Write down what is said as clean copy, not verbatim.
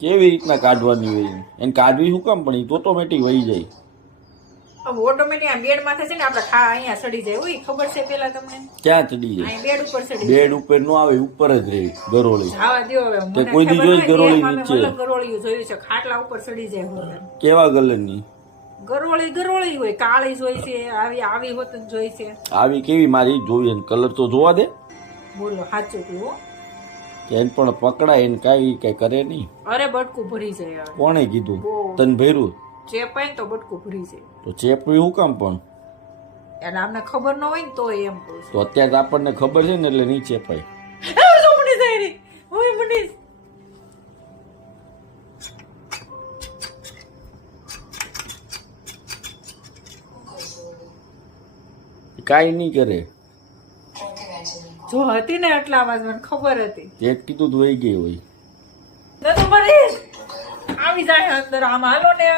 કેવી રીતના કાઢવાની હોય એને કાઢવી શું કામ પણ એ ઓટોમેટિક વહી જાય ઓટોમેટિક આ બેડ માથે છે ને આપણે અહીંયા સડી જાય હોય ખબર છે પેલા તમને ક્યાં ચડી જાય અહીં બેડ ઉપર સડી બેડ ઉપર નો આવે ઉપર જ રહે ગરોળી આવા દો હવે તે કોઈ દી જોઈ ગરોળી નીચે ગરોળી જોયું છે ખાટલા ઉપર સડી જાય કેવા કલરની ગરોળી હોય કાળી જોઈ છે આવી હોત જોઈ છે આવી કેવી મારી જોઈ કલર તો જોવા દે બોલો સાચું કહ્યું એને પણ પકડાય એને કઈ કરે નહીં અરે બટકું ભરી જાય કોણે કીધું તને ભર્યું ચેપાય તો બટકું ભરી જાય તો ચેપવી શું કામ પણ એટલે આમને ખબર ન હોય ને તો એમ કહું તો અત્યારે આપણને ખબર છે ને એટલે નહીં ચેપાય કાઈ નહીં કરે જો હતી ને એટલા અવાજ મને ખબર હતી તે કીધું તું વહી ગઈ હોય આવી જાય અંદર આમ હાલો ને